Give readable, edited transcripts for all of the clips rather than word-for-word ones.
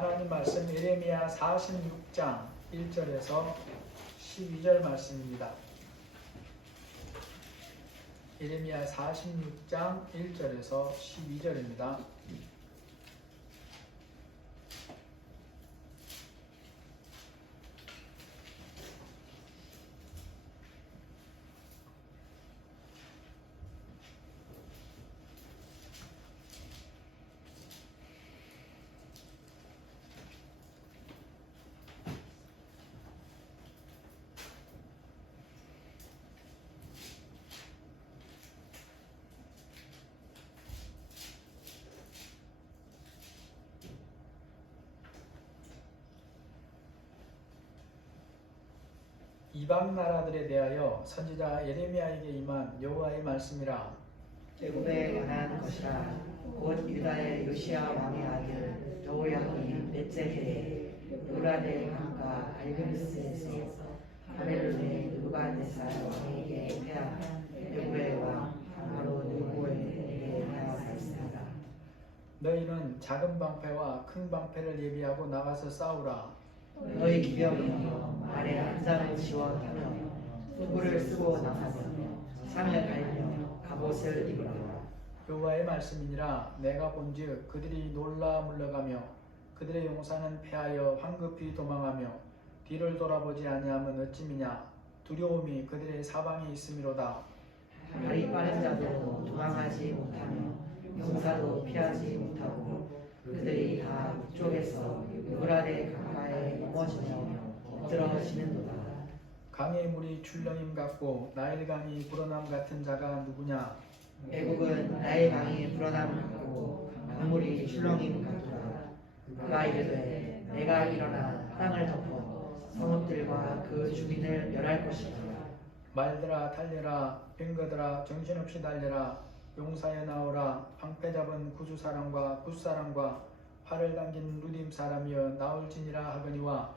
하나님 말씀 예레미야 46장 1절에서 12절 말씀입니다. 예레미야 46장 1절에서 12절입니다. 이방 나라들에 대하여 선지자 예레미야에게 임한 여호와의 말씀이라. 애굽에 관한 것이라. 곧 유다의 요시야 왕의 아들 여호야kim 넷째 해에 유브라데 강가 알그리스에서 바벨론의 느부갓네살 왕에게 패한 애굽의 왕 바로 느고에게 나아갔습니다. 너희는 작은 방패와 큰 방패를 예비하고 나가서 싸우라. 너희 기병이여 말에 한 장을 지원하며 투구를 쓰고 나가며 창을 달며 갑옷을 입으라. 여호와의 말씀이니라. 내가 본즉 그들이 놀라 물러가며 그들의 용사는 패하여 황급히 도망하며 뒤를 돌아보지 아니하면 어찌미냐. 두려움이 그들의 사방에 있음이로다. 발이 빠른 자도 도망하지 못하며 용사도 피하지 못하고 그들이 다 북쪽에서 유브라데 강가에 넘어지며 엎드러지는도다. 강의 물이 출렁임 같고 나일강이 불어남 같은 자가 누구냐. 애국은 나의 강이 불어남 같고 강물이 출렁임 같도다. 그가 이르되 내가 일어나 땅을 덮어 성읍들과 그 주민을 멸할 것이다. 말들아 달려라. 뱅거들아 정신없이 달려라. 용사여 나오라. 방패 잡은 구주사람과 굿사람과 활을 당긴 누림 사람이여 나올지니라 하거니와.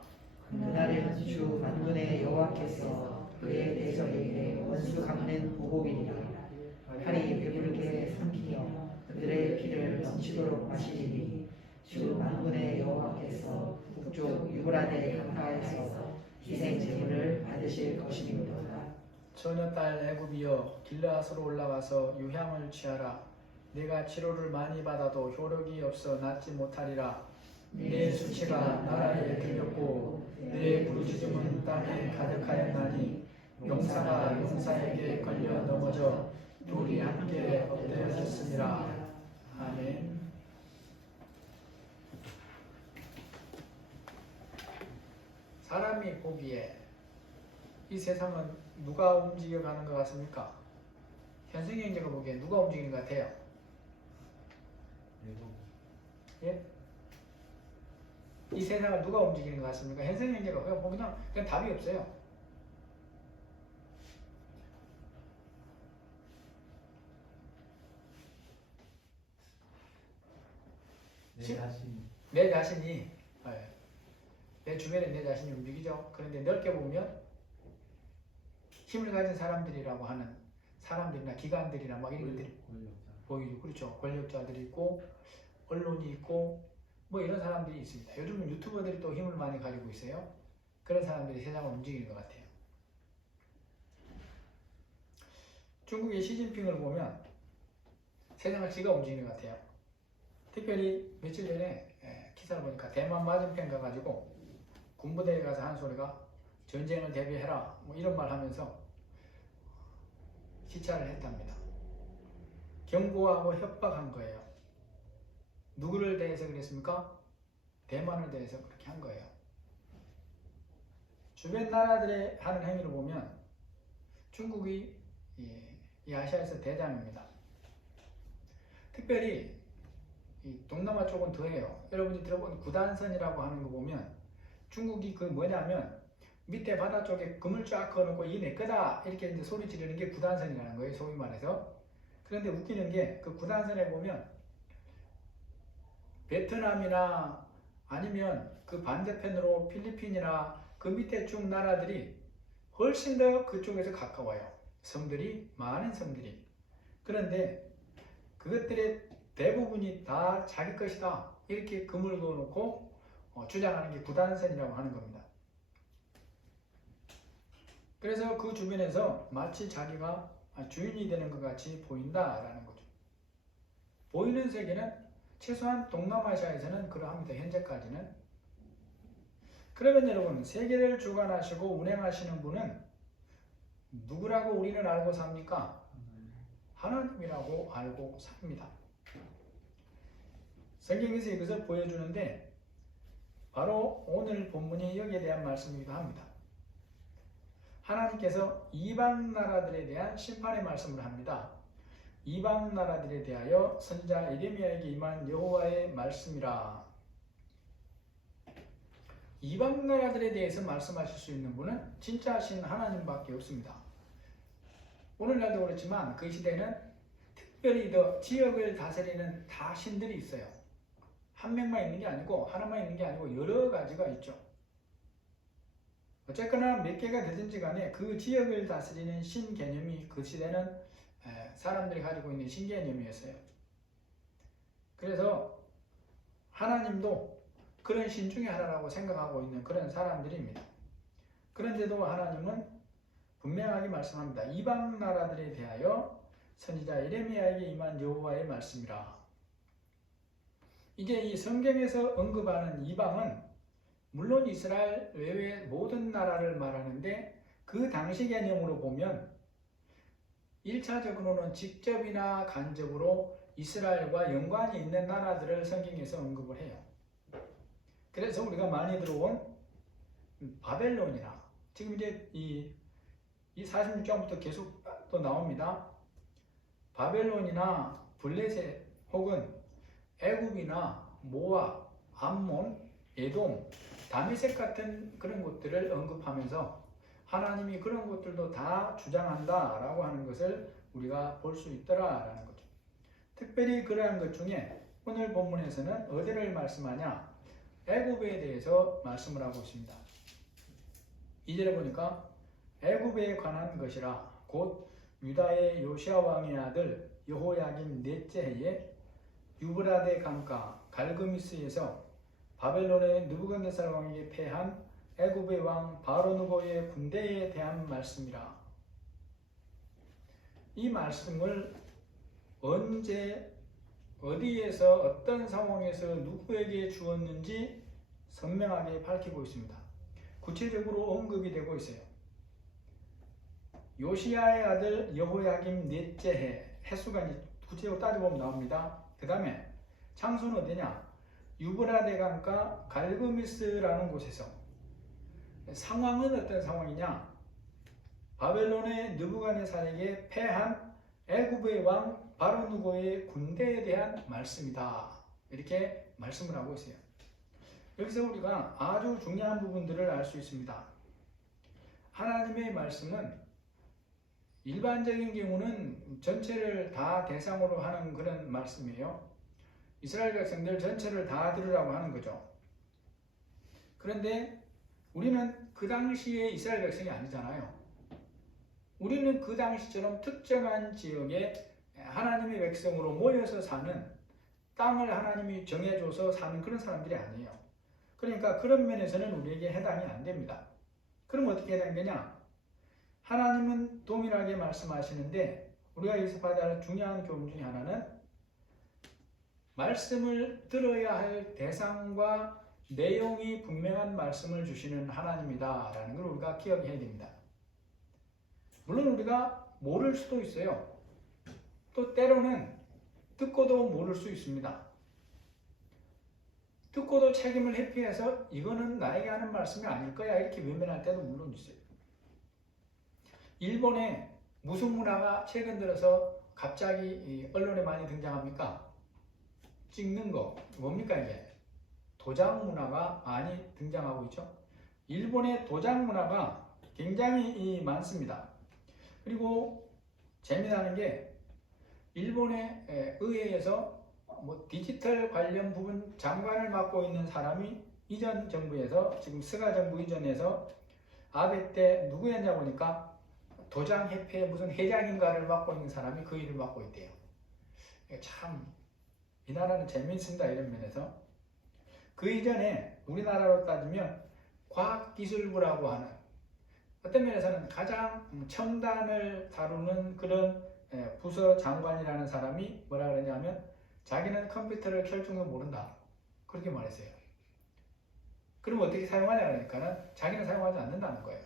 그날은 주 만군의 여호와께서 그의 대적에게 원수 갚는 보복이니라. 팔이 배부르게 삼키며 그들의 피를 넘치도록 마시리니 주 만군의 여호와께서 북쪽 유브라데 강가에서 희생 제물을 받으실 것입니다. 처녀딸 애굽이여 길르앗으로 올라가서 유향을 취하라. 내가 치료를 많이 받아도 효력이 없어 낫지 못하리라. 내 수치가 나라에 들렸고 내 부르짖음은 땅에 가득하였나니 용사가 용사에게 걸려 넘어져 둘이 함께 엎드려졌습니다. 아멘. 사람이 보기에 이 세상은 누가 움직여가는 것 같습니까? 현생경제가 보기에 누가 움직이는 것 같아요? 예? 이 세상을 누가 움직이는 것 같습니까? 현생경제가 그냥 답이 없어요. 내 자신이 내 주변에 내 자신이 움직이죠. 그런데 넓게 보면 힘을 가진 사람들이라고 하는 사람들이나 기관들이나 막 이런 것들이 보이죠. 그렇죠. 권력자들이 있고 언론이 있고 뭐 이런 사람들이 있습니다. 요즘은 유튜버들이 또 힘을 많이 가지고 있어요. 그런 사람들이 세상을 움직이는 것 같아요. 중국의 시진핑을 보면 세상을 지가 움직이는 것 같아요. 특별히 며칠 전에 기사를 보니까 대만 맞은편 가가지고 군부대에 가서 한 소리가 전쟁을 대비해라 뭐 이런 말 하면서 시찰을 했답니다. 경고하고 협박한 거예요. 누구를 대해서 그랬습니까? 대만을 대해서 그렇게 한 거예요. 주변 나라들의 하는 행위를 보면 중국이 이 아시아에서 대장입니다. 특별히 이 동남아 쪽은 더해요. 여러분이 들어본 구단선이라고 하는 거 보면 중국이 그 뭐냐면 밑에 바다 쪽에 금을 쫙 그어놓고 이 내 거다 이렇게 이제 소리 지르는 게 구단선이라는 거예요. 소위 말해서. 그런데 웃기는 게 그 구단선에 보면 베트남이나 아니면 그 반대편으로 필리핀이나 그 밑에 쭉 나라들이 훨씬 더 그쪽에서 가까워요. 섬들이 많은 섬들이. 그런데 그것들의 대부분이 다 자기 것이다 이렇게 금을 그어놓고 주장하는 게 구단선이라고 하는 겁니다. 그래서 그 주변에서 마치 자기가 주인이 되는 것 같이 보인다라는 거죠. 보이는 세계는 최소한 동남아시아에서는 그러합니다. 현재까지는. 그러면 여러분, 세계를 주관하시고 운행하시는 분은 누구라고 우리는 알고 삽니까? 하나님이라고 알고 삽니다. 성경에서 이것을 보여주는데 바로 오늘 본문이 여기에 대한 말씀이기도 합니다. 하나님께서 이방 나라들에 대한 심판의 말씀을 합니다. 이방 나라들에 대하여 선지자 예레미야에게 임한 여호와의 말씀이라. 이방 나라들에 대해서 말씀하실 수 있는 분은 진짜신 하나님밖에 없습니다. 오늘날도 그렇지만 그 시대에는 특별히 더 지역을 다스리는 다 신들이 있어요. 한 명만 있는 게 아니고 하나만 있는 게 아니고 여러 가지가 있죠. 어쨌거나 몇 개가 되든지 간에 그 지역을 다스리는 신 개념이 그 시대는 사람들이 가지고 있는 신 개념이었어요. 그래서 하나님도 그런 신 중에 하나라고 생각하고 있는 그런 사람들입니다. 그런데도 하나님은 분명하게 말씀합니다. 이방 나라들에 대하여 선지자 예레미야에게 임한 여호와의 말씀이라. 이제 이 성경에서 언급하는 이방은 물론 이스라엘 외의 모든 나라를 말하는데 그 당시 개념으로 보면 1차적으로는 직접이나 간접으로 이스라엘과 연관이 있는 나라들을 성경에서 언급을 해요. 그래서 우리가 많이 들어온 바벨론이나 지금 이제 이 46장부터 계속 또 나옵니다. 바벨론이나 블레셋 혹은 애굽이나 모압, 암몬, 에돔, 다메섹 같은 그런 곳들을 언급하면서 하나님이 그런 것들도 다 주장한다라고 하는 것을 우리가 볼 수 있더라라는 거죠. 특별히 그러한 것 중에 오늘 본문에서는 어디를 말씀하냐? 애굽에 대해서 말씀을 하고 있습니다. 2절에 보니까 애굽에 관한 것이라 곧 유다의 요시야 왕의 아들 여호야김 넷째 해에 유브라데 강가 갈그미스에서 바벨론의 느부갓네살 왕에게 패한 애굽의 왕 바로누고의 군대에 대한 말씀이라. 이 말씀을 언제 어디에서 어떤 상황에서 누구에게 주었는지 선명하게 밝히고 있습니다. 구체적으로 언급이 되고 있어요. 요시야의 아들 여호야김 넷째 해, 해수가 이제 구체적으로 따져보면 나옵니다. 그 다음에 장소는 어디냐? 유브라데 강가 갈그미스라는 곳에서. 상황은 어떤 상황이냐? 바벨론의 느부갓네살에게 패한 애굽의 왕 바로누고의 군대에 대한 말씀이다. 이렇게 말씀을 하고 있어요. 여기서 우리가 아주 중요한 부분들을 알 수 있습니다. 하나님의 말씀은 일반적인 경우는 전체를 다 대상으로 하는 그런 말씀이에요. 이스라엘 백성들 전체를 다 들으라고 하는 거죠. 그런데 우리는 그 당시에 이스라엘 백성이 아니잖아요. 우리는 그 당시처럼 특정한 지역에 하나님의 백성으로 모여서 사는, 땅을 하나님이 정해줘서 사는 그런 사람들이 아니에요. 그러니까 그런 면에서는 우리에게 해당이 안 됩니다. 그럼 어떻게 해당되냐? 하나님은 동일하게 말씀하시는데 우리가 여기서 받아야 할 중요한 교훈 중에 하나는 말씀을 들어야 할 대상과 내용이 분명한 말씀을 주시는 하나님이다 라는 걸 우리가 기억해야 됩니다. 물론 우리가 모를 수도 있어요. 또 때로는 듣고도 모를 수 있습니다. 듣고도 책임을 회피해서 이거는 나에게 하는 말씀이 아닐 거야 이렇게 외면할 때도 물론 있어요. 일본에 무슨 문화가 최근 들어서 갑자기 언론에 많이 등장합니까? 찍는 거 뭡니까 이게? 도장 문화가 많이 등장하고 있죠. 일본의 도장 문화가 굉장히 많습니다. 그리고 재미나는 게 일본의 의회에서 디지털 관련 부분 장관을 맡고 있는 사람이 이전 정부에서 지금 스가 정부 이전에서 아베 때 누구였냐 보니까 도장협회 무슨 회장인가를 맡고 있는 사람이 그 일을 맡고 있대요. 참 이 나라는 재미있습니다. 이런 면에서. 그 그 이전에 우리나라로 따지면 과학기술부라고 하는 어떤 면에서는 가장 첨단을 다루는 그런 부서 장관이라는 사람이 뭐라 그러냐면 자기는 컴퓨터를 켤 줄도 모른다. 그렇게 말했어요. 그럼 어떻게 사용하냐 그러니까는 자기는 사용하지 않는다는 거예요.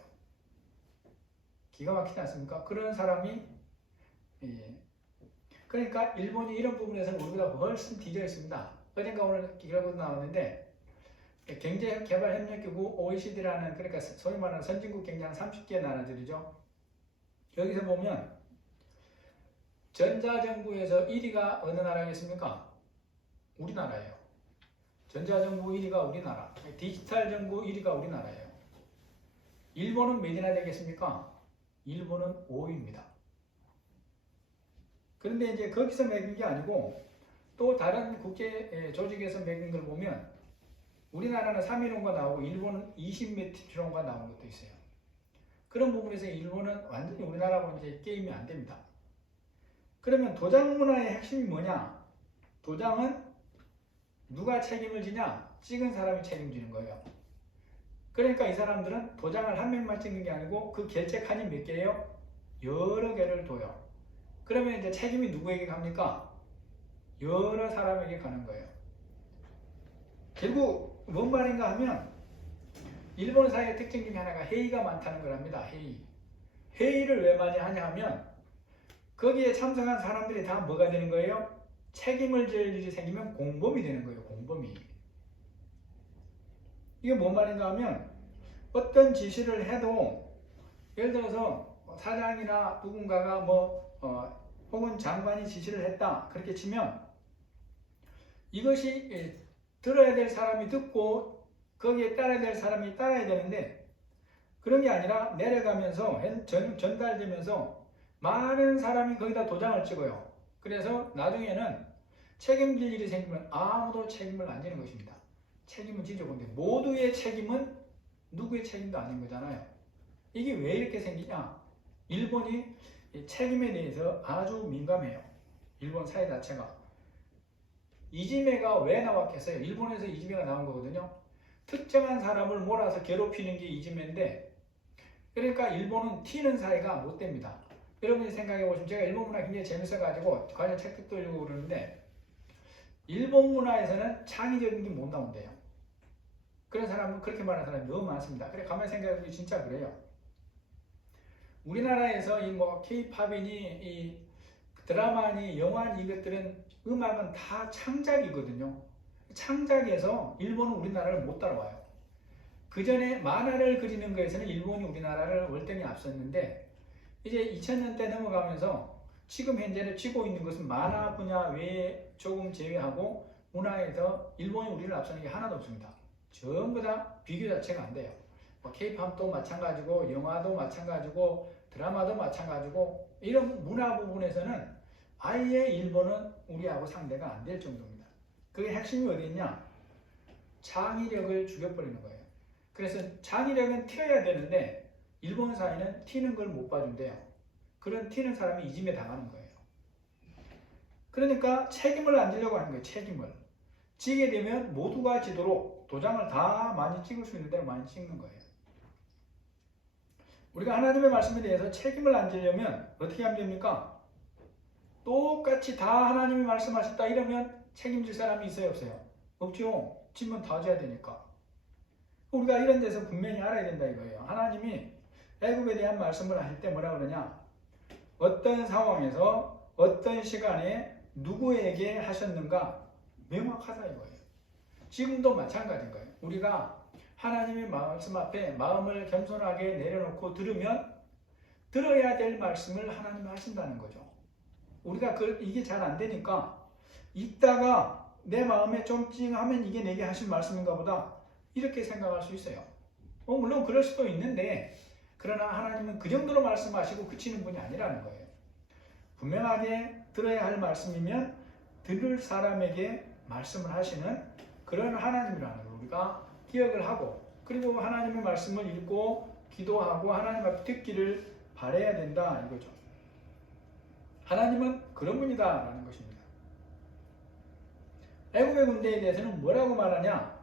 기가 막히지 않습니까? 그런 사람이 그러니까 일본이 이런 부분에서는 우리보다 훨씬 뒤져 있습니다. 어젠가 오늘 기사도 나왔는데 경제개발협력기구 OECD라는 그러니까 소위 말하는 선진국 경제 한 30개 나라들이죠. 여기서 보면 전자정부에서 1위가 어느 나라겠습니까? 우리나라예요. 전자정부 1위가 우리나라, 디지털 정부 1위가 우리나라예요. 일본은 몇이나 되겠습니까? 일본은 5위입니다. 그런데 이제 거기서 매긴 게 아니고 또 다른 국제 조직에서 매긴 걸 보면 우리나라는 3위론가 나오고 일본은 20몇 위론가 나온 것도 있어요. 그런 부분에서 일본은 완전히 우리나라하고 이제 게임이 안 됩니다. 그러면 도장 문화의 핵심이 뭐냐? 도장은 누가 책임을 지냐? 찍은 사람이 책임지는 거예요. 그러니까 이 사람들은 도장을 한 명만 찍는 게 아니고 그 결제 칸이 몇 개예요? 여러 개를 둬요. 그러면 이제 책임이 누구에게 갑니까? 여러 사람에게 가는 거예요. 결국 뭔 말인가 하면 일본 사회의 특징 중에 하나가 회의가 많다는 거랍니다. 회의를 왜 많이 하냐 하면 거기에 참석한 사람들이 다 뭐가 되는 거예요? 책임을 질 일이 생기면 공범이 되는 거예요. 공범이. 이게 뭔 말인가 하면 어떤 지시를 해도 예를 들어서 사장이나 누군가가 혹은 장관이 지시를 했다 그렇게 치면 이것이 들어야 될 사람이 듣고 거기에 따라야 될 사람이 따라야 되는데 그런 게 아니라 내려가면서 전달되면서 많은 사람이 거기다 도장을 찍어요. 그래서 나중에는 책임질 일이 생기면 아무도 책임을 안 지는 것입니다. 책임은 지죠. 근데 모두의 책임은 누구의 책임도 아닌 거잖아요. 이게 왜 이렇게 생기냐? 일본이 책임에 대해서 아주 민감해요. 일본 사회 자체가. 이지메가 왜 나왔겠어요? 일본에서 이지메가 나온 거거든요. 특정한 사람을 몰아서 괴롭히는 게 이지메인데 그러니까 일본은 튀는 사회가 못 됩니다. 여러분이 생각해 보시면 제가 일본 문화 굉장히 재밌어가지고 관련 책도 읽고 그러는데 일본 문화에서는 창의적인 게 못 나온대요. 그런 사람은 그렇게 말하는 사람이 너무 많습니다. 그래 가만히 생각해보면 진짜 그래요. 우리나라에서 K-팝이니 이 드라마니 영화니 이것들은 음악은 다 창작이거든요. 창작에서 일본은 우리나라를 못 따라와요. 그 전에 만화를 그리는 거에서는 일본이 우리나라를 월등히 앞섰는데 이제 2000년대 넘어가면서 지금 현재는 쥐고 있는 것은 만화 분야 외에 조금 제외하고 문화에서 일본이 우리를 앞서는 게 하나도 없습니다. 전부 다 비교 자체가 안 돼요. K-팝도 마찬가지고 영화도 마찬가지고 드라마도 마찬가지고 이런 문화 부분에서는 아예 일본은 우리하고 상대가 안 될 정도입니다. 그게 핵심이 어디 있냐? 창의력을 죽여버리는 거예요. 그래서 창의력은 튀어야 되는데 일본 사회는 튀는 걸 못 봐준대요. 그런 튀는 사람이 이짐에 당하는 거예요. 그러니까 책임을 안 지려고 하는 거예요. 책임을. 지게 되면 모두가 지도록 도장을 다 많이 찍을 수 있는 대로 많이 찍는 거예요. 우리가 하나님의 말씀에 대해서 책임을 안 지려면 어떻게 하면 됩니까? 똑같이 다 하나님이 말씀하셨다 이러면 책임질 사람이 있어요 없어요? 없죠. 지면 다 져야 되니까. 우리가 이런 데서 분명히 알아야 된다 이거예요. 하나님이 애굽에 대한 말씀을 하실 때 뭐라 그러냐? 어떤 상황에서 어떤 시간에 누구에게 하셨는가 명확하다 이거예요. 지금도 마찬가지인 거예요. 우리가 하나님의 말씀 앞에 마음을 겸손하게 내려놓고 들으면 들어야 될 말씀을 하나님이 하신다는 거죠. 우리가 이게 잘 안 되니까 읽다가 내 마음에 좀 찡하면 이게 내게 하신 말씀인가 보다 이렇게 생각할 수 있어요. 물론 그럴 수도 있는데 그러나 하나님은 그 정도로 말씀하시고 그치는 분이 아니라는 거예요. 분명하게 들어야 할 말씀이면 들을 사람에게 말씀을 하시는 그런 하나님이라는 걸 우리가 기억을 하고 그리고 하나님의 말씀을 읽고 기도하고 하나님 앞에 듣기를 바라야 된다 이거죠. 하나님은 그런 분이다 라는 것입니다. 애굽의 군대에 대해서는 뭐라고 말하냐?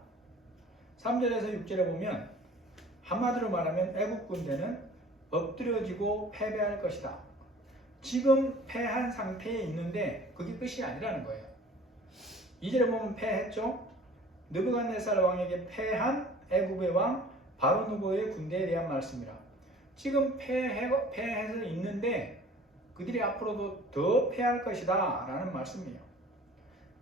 3절에서 6절에 보면 한마디로 말하면 애국 군대는 엎드려지고 패배할 것이다. 지금 패한 상태에 있는데 그게 끝이 아니라는 거예요. 2절에 보면 패했죠. 느부갓네살 왕에게 패한 애굽의 왕 바로 누고의 군대에 대한 말씀이라. 지금 패해서 있는데 그들이 앞으로도 더 패할 것이다 라는 말씀이에요.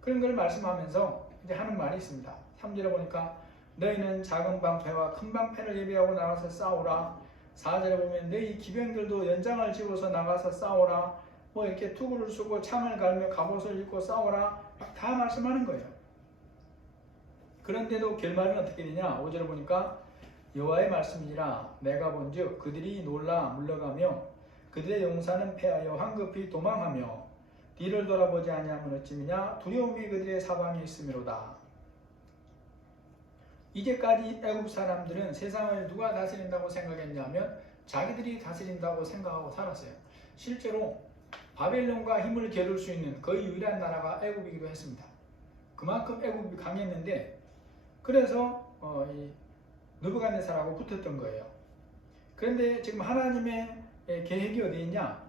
그런 걸 말씀하면서 이제 하는 말이 있습니다. 3절에 보니까 너희는 작은 방패와 큰 방패를 예비하고 나가서 싸우라. 4절에 보면 너희 기병들도 연장을 집어서 나가서 싸우라. 뭐 이렇게 투구를 쓰고 창을 갈며 갑옷을 입고 싸우라. 막 다 말씀하는 거예요. 그런데도 결말은 어떻게 되냐? 5절에 보니까 여호와의 말씀이니라. 내가 본즉 그들이 놀라 물러가며 그들의 용사는 패하여 황급히 도망하며 뒤를 돌아보지 아니하면 어찌미냐? 두려움이 그들의 사방에 있음이로다. 이제까지 애굽 사람들은 세상을 누가 다스린다고 생각했냐면 자기들이 다스린다고 생각하고 살았어요. 실제로 바벨론과 힘을 겨룰 수 있는 거의 유일한 나라가 애굽이기도 했습니다. 그만큼 애굽이 강했는데 그래서 이 느부갓네살하고 붙었던 거예요. 그런데 지금 하나님의 계획이 어디 있냐?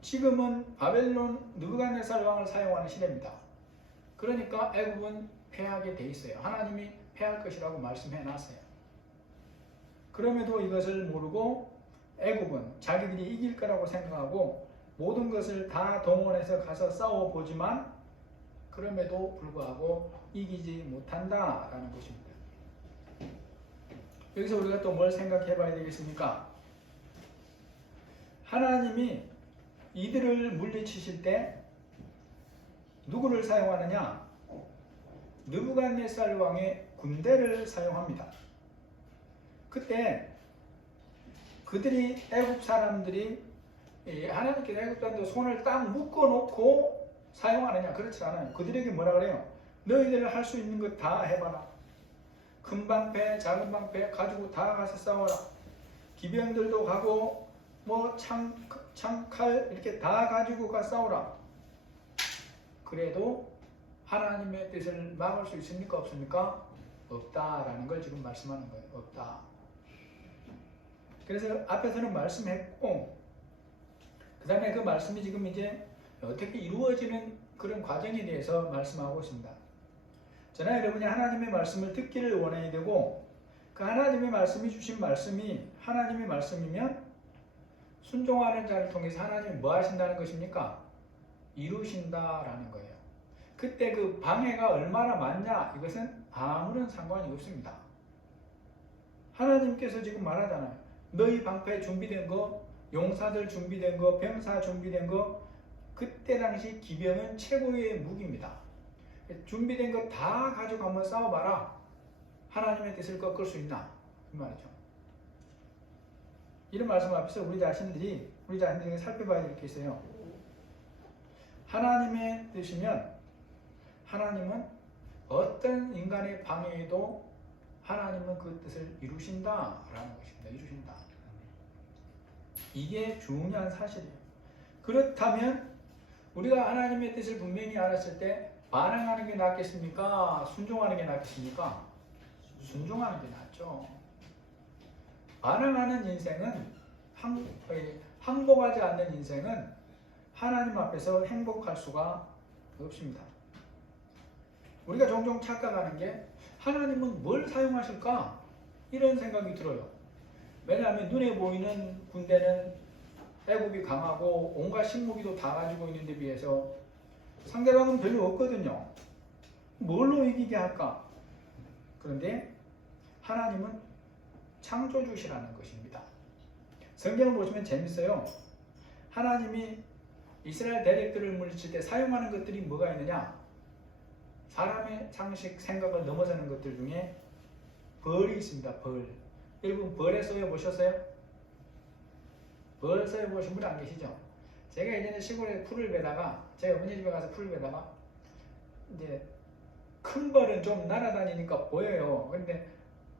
지금은 바벨론 느부갓네살 왕을 사용하는 시대입니다. 그러니까 애굽은 패하게 돼 있어요. 하나님이 패할 것이라고 말씀해 놨어요. 그럼에도 이것을 모르고 애굽은 자기들이 이길 거라고 생각하고 모든 것을 다 동원해서 가서 싸워보지만 그럼에도 불구하고 이기지 못한다라는 것입니다. 여기서 우리가 또 뭘 생각해 봐야 되겠습니까? 하나님이 이들을 물리치실 때 누구를 사용하느냐? 느부갓네살 왕의 군대를 사용합니다. 그때 그들이 애굽 사람들이 하나님께서 애굽 사람들 손을 딱 묶어 놓고 사용하느냐? 그렇지 않아요. 그들에게 뭐라 그래요? 너희들 할 수 있는 것 다 해봐라. 큰 방패, 작은 방패 가지고 다 가서 싸워라. 기병들도 가고 뭐 창칼 이렇게 다 가지고 가 싸우라. 그래도 하나님의 뜻을 막을 수 있습니까? 없습니까? 없다라는 걸 지금 말씀하는 거예요. 없다. 그래서 앞에서는 말씀했고 그 다음에 그 말씀이 지금 이제 어떻게 이루어지는 그런 과정에 대해서 말씀하고 있습니다. 저는 여러분이 하나님의 말씀을 듣기를 원해야 되고 그 하나님의 말씀이 주신 말씀이 하나님의 말씀이면 순종하는 자를 통해서 하나님이 뭐 하신다는 것입니까? 이루신다라는 거예요. 그때 그 방해가 얼마나 많냐? 이것은 아무런 상관이 없습니다. 하나님께서 지금 말하잖아요. 너희 방패 준비된 거, 용사들 준비된 거, 병사 준비된 거, 그때 당시 기병은 최고의 무기입니다. 준비된 거 다 가지고 한번 싸워봐라. 하나님의 뜻을 꺾을 수 있나? 이 말이죠. 이런 말씀 앞에서 우리 자신들이 살펴봐야 될 게 있어요. 하나님의 뜻이면 하나님은 어떤 인간의 방해에도 하나님은 그 뜻을 이루신다라는 것입니다. 이루신다. 이게 중요한 사실이에요. 그렇다면 우리가 하나님의 뜻을 분명히 알았을 때 반항하는 게 낫겠습니까? 순종하는 게 낫겠습니까? 순종하는 게 낫죠. 반항하는 인생은 항복하지 않는 인생은 하나님 앞에서 행복할 수가 없습니다. 우리가 종종 착각하는 게 하나님은 뭘 사용하실까? 이런 생각이 들어요. 왜냐하면 눈에 보이는 군대는 애굽이 강하고 온갖 식무기도 다 가지고 있는데 비해서 상대방은 별로 없거든요. 뭘로 이기게 할까? 그런데 하나님은 창조주시라는 것입니다. 성경을 보시면 재밌어요. 하나님이 이스라엘 대적들을 물리칠 때 사용하는 것들이 뭐가 있느냐? 사람의 상식, 생각을 넘어서는 것들 중에 벌이 있습니다. 벌. 여러분 벌에 쏘여 보셨어요? 벌 쏘여 보신 분 안 계시죠? 제가 예전에 시골에 풀을 베다가 제 어머니 집에 가서 풀을 베다가 이제 큰 벌은 좀 날아다니니까 보여요. 그런데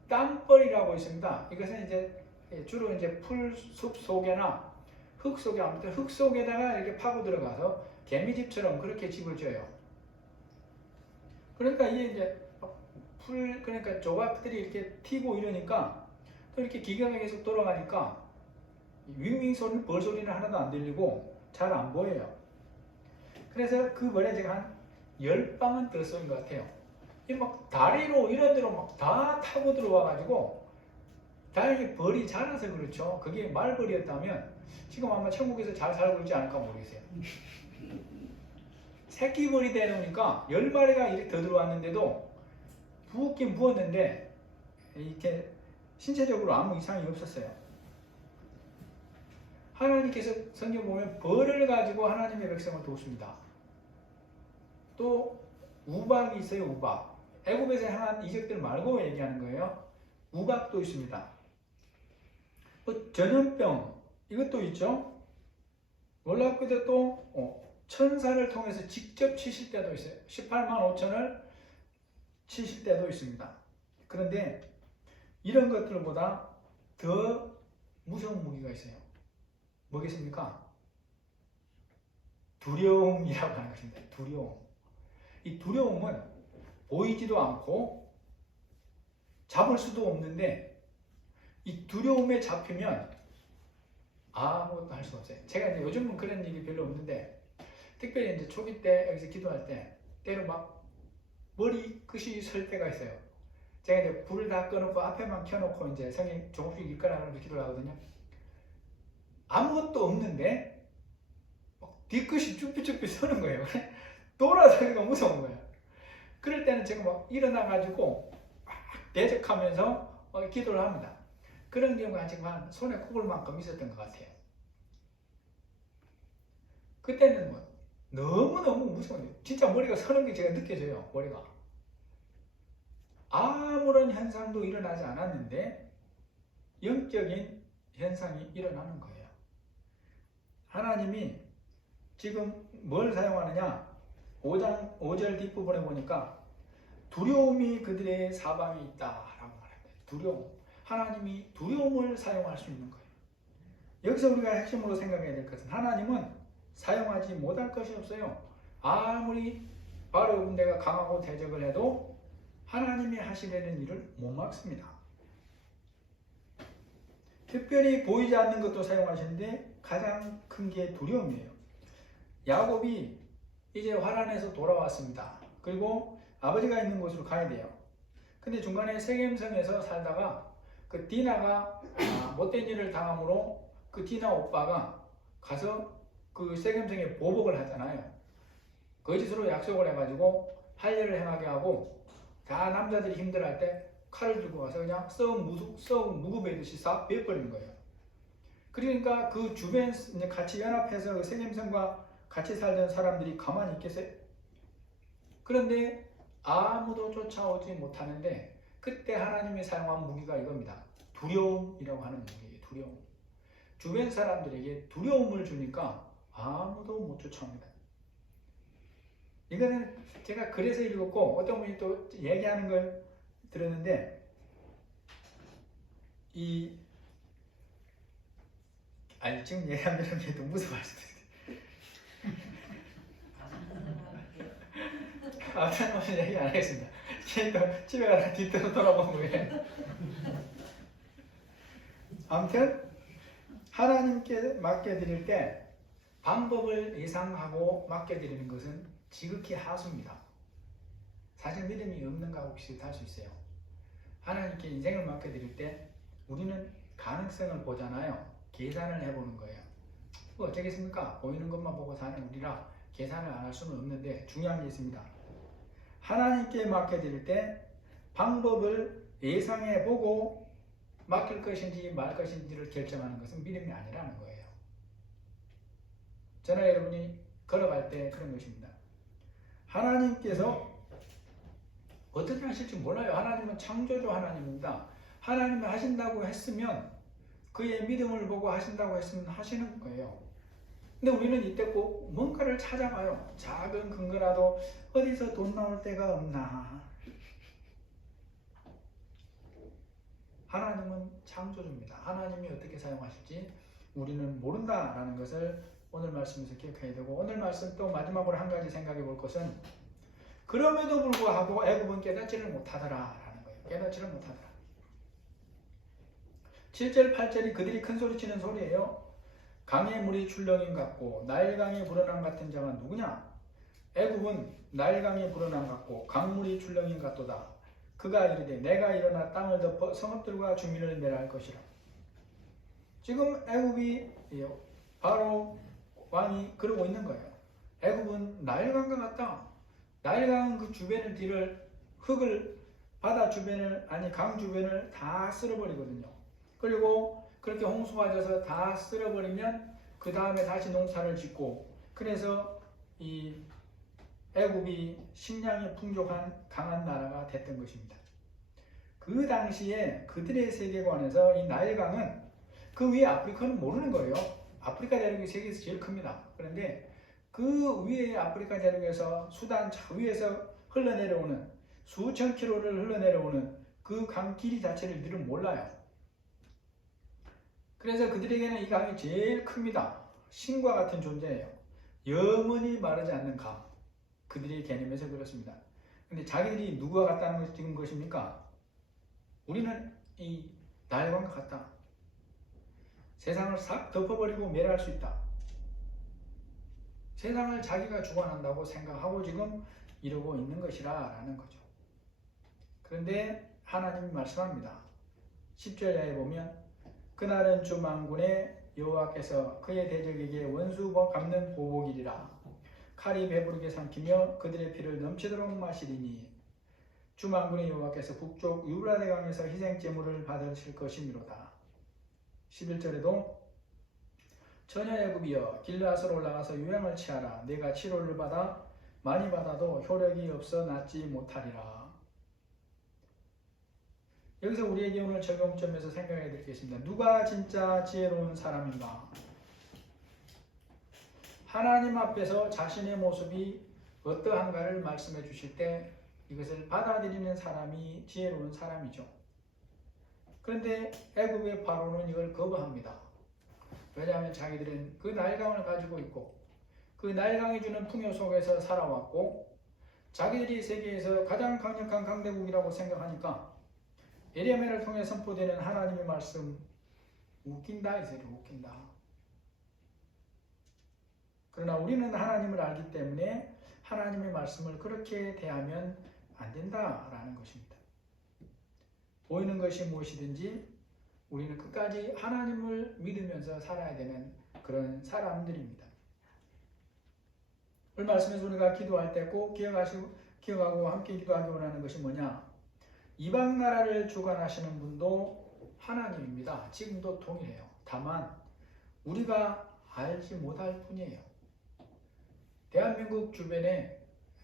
땅벌이라고 있습니다. 이것은 이제 주로 이제 풀숲 속에나 흙 속에 아무튼 흙 속에다가 이렇게 파고 들어가서 개미집처럼 그렇게 집을 져요. 그러니까 이게 이제 그러니까 조각들이 이렇게 튀고 이러니까 또 이렇게 기계가 계속 돌아가니까 윙윙 소리는 벌 소리는 하나도 안 들리고 잘 안 보여요. 그래서 그 벌에 제가 한 10방은 더 쏘인 것 같아요. 이 막 다리로 이런 데로 막 다 타고 들어와가지고 다행히 벌이 자라서 그렇죠. 그게 말벌이었다면 지금 아마 천국에서 잘 살고 있지 않을까 모르겠어요. 새끼 벌이 되놓으니까 10마리가 이렇게 더 들어왔는데도 부었긴 부었는데 이렇게 신체적으로 아무 이상이 없었어요. 하나님께서 성경 보면 벌을 가지고 하나님의 백성을 돕습니다. 또 우박이 있어요. 우박. 애굽에서 향한 이적들 말고 얘기하는 거예요. 우박도 있습니다. 또 전염병 이것도 있죠. 놀랍게도 또 천사를 통해서 직접 치실 때도 있어요. 18만 5천을 치실 때도 있습니다. 그런데 이런 것들보다 더 무서운 무기가 있어요. 뭐겠습니까? 두려움이라고 하는 것입니다. 두려움. 이 두려움은 보이지도 않고 잡을 수도 없는데 이 두려움에 잡히면 아무것도 할 수 없어요. 제가 이제 요즘은 그런 일이 별로 없는데 특별히 이제 초기 때 여기서 기도할 때 때로 막 머리 끝이 설 때가 있어요. 제가 이제 불을 다 꺼놓고 앞에만 켜놓고 이제 성경 조금씩 읽거나 기도를 하거든요. 아무것도 없는데 뒤끝이 쭈삣쭈삣 서는 거예요. 돌아서기가 무서운 거예요. 그럴 때는 제가 막 일어나가지고 막 대적하면서 기도를 합니다. 그런 경우가 지금 한 손에 꼽을만큼 있었던 것 같아요. 그때는 뭐 너무너무 무서워요. 진짜 머리가 서는 게 제가 느껴져요. 머리가. 아무런 현상도 일어나지 않았는데 영적인 현상이 일어나는 거예요. 하나님이 지금 뭘 사용하느냐? 5장 5절 뒷부분에 보니까 두려움이 그들의 사방에 있다라고 말합니다. 두려움. 하나님이 두려움을 사용할 수 있는 거예요. 여기서 우리가 핵심으로 생각해야 될 것은 하나님은 사용하지 못할 것이 없어요. 아무리 바로 군대가 강하고 대적을 해도 하나님이 하시려는 일을 못 막습니다. 특별히 보이지 않는 것도 사용하시는데 가장 큰 게 두려움이에요. 야곱이 이제 화란에서 돌아왔습니다. 그리고 아버지가 있는 곳으로 가야 돼요. 근데 중간에 세겜성에서 살다가 그 디나가 못된 일을 당함으로 그 디나 오빠가 가서 그 세겜성에 보복을 하잖아요. 거짓으로 약속을 해가지고 할 일을 행하게 하고 다 남자들이 힘들어할 때 칼을 들고 가서 그냥 썩 무구베듯이 싹 베어버리는 거예요. 그러니까 그 주변 같이 연합해서 그 세겜성과 같이 살던 사람들이 가만히 있겠어요? 그런데 아무도 쫓아오지 못하는데 그때 하나님이 사용한 무기가 이겁니다. 두려움이라고 하는 무기예요. 두려움. 주변 사람들에게 두려움을 주니까 아무도 못 쫓아옵니다. 이거는 제가 그래서 읽었고 어떤 분이 또 얘기하는 걸 들었는데 지금 얘기하면 또 무서워할 수도 있어요. 아무튼 오늘 얘기 안 하겠습니다. 집에 가서 뒤로 돌아본 거예요. 아무튼 하나님께 맡겨드릴 때 방법을 예상하고 맡겨드리는 것은 지극히 하수입니다. 사실 믿음이 없는가 혹시 할 수 있어요. 하나님께 인생을 맡겨드릴 때 우리는 가능성을 보잖아요. 계산을 해보는 거예요. 뭐 어쩌겠습니까? 보이는 것만 보고 사는 우리라 계산을 안 할 수는 없는데 중요한 게 있습니다. 하나님께 맡겨드릴 때 방법을 예상해보고 맡길 것인지 말 것인지를 결정하는 것은 믿음이 아니라는 거예요. 저나 여러분이 걸어갈 때 그런 것입니다. 하나님께서 어떻게 하실지 몰라요. 하나님은 창조주 하나님입니다. 하나님이 하신다고 했으면 그의 믿음을 보고 하신다고 했으면 하시는 거예요. 근데 우리는 이때 꼭 뭔가를 찾아봐요. 작은 근거라도 어디서 돈 나올 데가 없나. 하나님은 창조주입니다. 하나님이 어떻게 사용하실지 우리는 모른다라는 것을 오늘 말씀에서 기억해야 되고 오늘 말씀 또 마지막으로 한 가지 생각해 볼 것은 그럼에도 불구하고 애굽은 깨닫지를 못하더라라는 거예요. 깨닫지를 못하더라. 7절 8절이 그들이 큰 소리 치는 소리예요. 강의 물이 출렁임 같고 나일강이 불어난 같은 자가 누구냐? 애굽은 나일강이 불어난 같고 강물이 출렁임 같도다. 그가 이르되 내가 일어나 땅을 덮어 성읍들과 주민을 멸할 것이라. 지금 애굽이 바로 왕이 그러고 있는 거예요. 애굽은 나일강과 같다. 나일강은 그 주변을 뒤를 흙을 바다 주변을 아니 강 주변을 다 쓸어버리거든요. 그리고 그렇게 홍수가 져서 다 쓸어버리면 그 다음에 다시 농사를 짓고 그래서 이 애굽이 식량이 풍족한 강한 나라가 됐던 것입니다. 그 당시에 그들의 세계관에서 이 나일강은 그 위에 아프리카는 모르는 거예요. 아프리카 대륙이 세계에서 제일 큽니다. 그런데 그 위에 아프리카 대륙에서 수단 저 위에서 흘러내려오는 수천 킬로를 흘러내려오는 그 강 길이 자체를 이들은 몰라요. 그래서 그들에게는 이 강이 제일 큽니다. 신과 같은 존재예요. 영원히 마르지 않는 강. 그들의 개념에서 그렇습니다. 근데 자기들이 누구와 같다는 것입니까? 우리는 이 나일강과 같다. 세상을 싹 덮어버리고 멸할 수 있다. 세상을 자기가 주관한다고 생각하고 지금 이러고 있는 것이라는 거죠. 그런데 하나님이 말씀합니다. 10절에 보면 그날은 주 만군의 여호와께서 그의 대적에게 원수 갚는 보복이리라. 칼이 배부르게 삼키며 그들의 피를 넘치도록 마시리니 주 만군의 여호와께서 북쪽 유브라데 강에서 희생 제물을 받으실 것이미로다. 11절에도 처녀 애굽이여 길르앗으로 올라가서 유행을 취하라. 내가 치료를 받아 많이 받아도 효력이 없어 낫지 못하리라. 여기서 우리에게 오늘 적용점에서 생각해 드리겠습니다. 누가 진짜 지혜로운 사람인가? 하나님 앞에서 자신의 모습이 어떠한가를 말씀해 주실 때 이것을 받아들이는 사람이 지혜로운 사람이죠. 그런데 애굽의 바로는 이걸 거부합니다. 왜냐하면 자기들은 그 나일강을 가지고 있고 그 나일강이 주는 풍요 속에서 살아왔고 자기들이 세계에서 가장 강력한 강대국이라고 생각하니까 예레미야를 통해 선포되는 하나님의 말씀 웃긴다 이 소리 웃긴다. 그러나 우리는 하나님을 알기 때문에 하나님의 말씀을 그렇게 대하면 안 된다라는 것입니다. 보이는 것이 무엇이든지 우리는 끝까지 하나님을 믿으면서 살아야 되는 그런 사람들입니다. 오늘 말씀에서 우리가 기도할 때 꼭 기억하고 함께 기도하기 원하는 것이 뭐냐? 이방 나라를 주관하시는 분도 하나님입니다. 지금도 동일해요. 다만 우리가 알지 못할 뿐이에요. 대한민국 주변에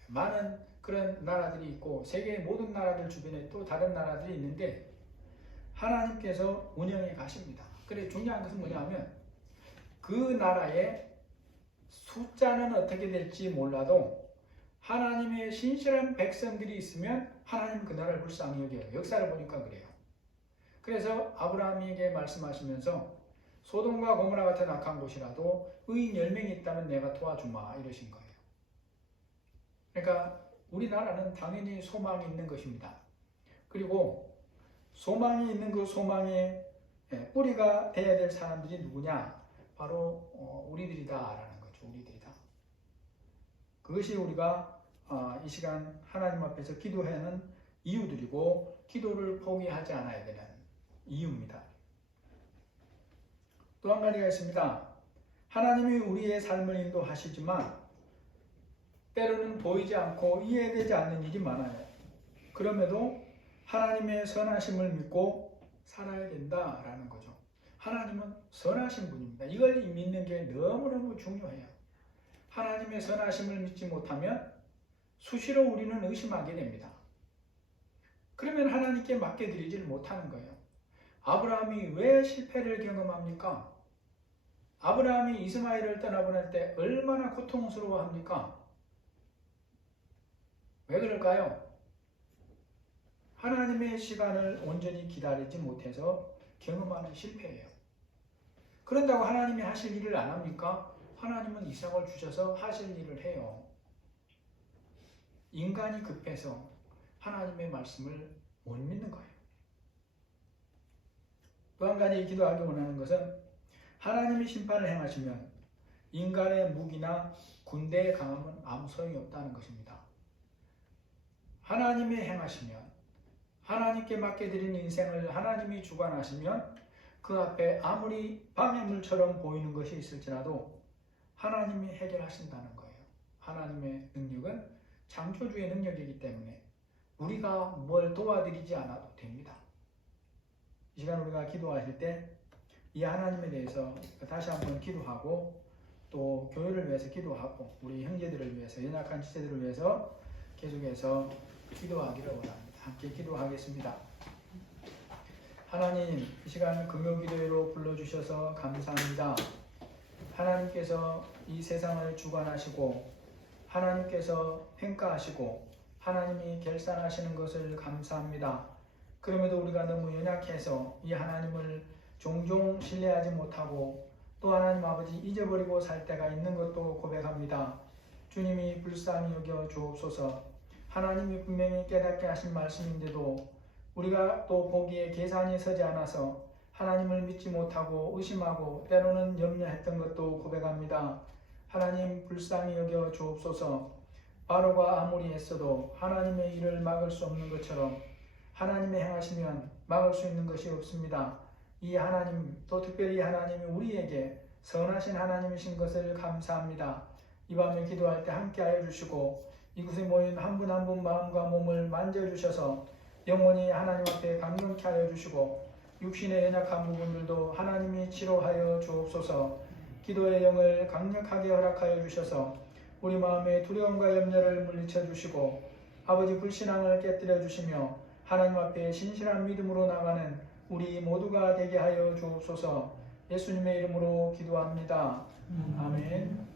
많은 그런 나라들이 있고 세계의 모든 나라들 주변에 또 다른 나라들이 있는데 하나님께서 운영해 가십니다. 그래 중요한 것은 뭐냐면 그 나라의 숫자는 어떻게 될지 몰라도 하나님의 신실한 백성들이 있으면 하나님은 그 나라를 불쌍히 여겨요. 역사를 보니까 그래요. 그래서 아브라함에게 말씀하시면서 소돔과 고모라 같은 악한 곳이라도 의인 10명이 있다면 내가 도와주마 이러신 거예요. 그러니까 우리나라는 당연히 소망이 있는 것입니다. 그리고 소망이 있는 그 소망의 뿌리가 되어야 될 사람들이 누구냐? 바로 우리들이다라는 거죠. 우리들이다. 그것이 우리가 이 시간 하나님 앞에서 기도하는 이유들이고 기도를 포기하지 않아야 되는 이유입니다. 또 한 가지가 있습니다. 하나님이 우리의 삶을 인도하시지만 때로는 보이지 않고 이해되지 않는 일이 많아요. 그럼에도 하나님의 선하심을 믿고 살아야 된다라는 거죠. 하나님은 선하신 분입니다. 이걸 믿는 게 너무너무 중요해요. 하나님의 선하심을 믿지 못하면 수시로 우리는 의심하게 됩니다. 그러면 하나님께 맡겨드리지를 못하는 거예요. 아브라함이 왜 실패를 경험합니까? 아브라함이 이스마엘을 떠나보낼 때 얼마나 고통스러워합니까? 왜 그럴까요? 하나님의 시간을 온전히 기다리지 못해서 경험하는 실패예요. 그런다고 하나님이 하실 일을 안 합니까? 하나님은 이삭을 주셔서 하실 일을 해요. 인간이 급해서 하나님의 말씀을 못 믿는 거예요. 또 한 가지 기도하기 원하는 것은 하나님이 심판을 행하시면 인간의 무기나 군대의 강함은 아무 소용이 없다는 것입니다. 하나님이 행하시면 하나님께 맡겨드린 인생을 하나님이 주관하시면 그 앞에 아무리 방해물처럼 보이는 것이 있을지라도 하나님이 해결하신다는 거예요. 하나님의 능력은 창조주의 능력이기 때문에 우리가 뭘 도와드리지 않아도 됩니다. 이 시간 우리가 기도하실 때 이 하나님에 대해서 다시 한번 기도하고 또 교회를 위해서 기도하고 우리 형제들을 위해서 연약한 지체들을 위해서 계속해서 기도하기를 원합니다. 함께 기도하겠습니다. 하나님, 이 시간 금요기도회로 불러주셔서 감사합니다. 하나님께서 이 세상을 주관하시고 하나님께서 평가하시고 하나님이 결산하시는 것을 감사합니다. 그럼에도 우리가 너무 연약해서 이 하나님을 종종 신뢰하지 못하고 또 하나님 아버지 잊어버리고 살 때가 있는 것도 고백합니다. 주님이 불쌍히 여겨 주옵소서. 하나님이 분명히 깨닫게 하신 말씀인데도 우리가 또 보기에 계산이 서지 않아서 하나님을 믿지 못하고 의심하고 때로는 염려했던 것도 고백합니다. 하나님 불쌍히 여겨 주옵소서. 바로가 아무리 했어도 하나님의 일을 막을 수 없는 것처럼 하나님의 행하시면 막을 수 있는 것이 없습니다. 이 하나님, 또 특별히 하나님이 우리에게 선하신 하나님이신 것을 감사합니다. 이 밤에 기도할 때 함께하여 주시고 이곳에 모인 한 분 한 분 마음과 몸을 만져주셔서 영원히 하나님 앞에 감격케 하여 주시고 육신의 연약한 부분들도 하나님이 치료하여 주옵소서. 기도의 영을 강력하게 허락하여 주셔서 우리 마음의 두려움과 염려를 물리쳐 주시고 아버지 불신앙을 깨뜨려 주시며 하나님 앞에 신실한 믿음으로 나가는 우리 모두가 되게 하여 주옵소서. 예수님의 이름으로 기도합니다. 아멘.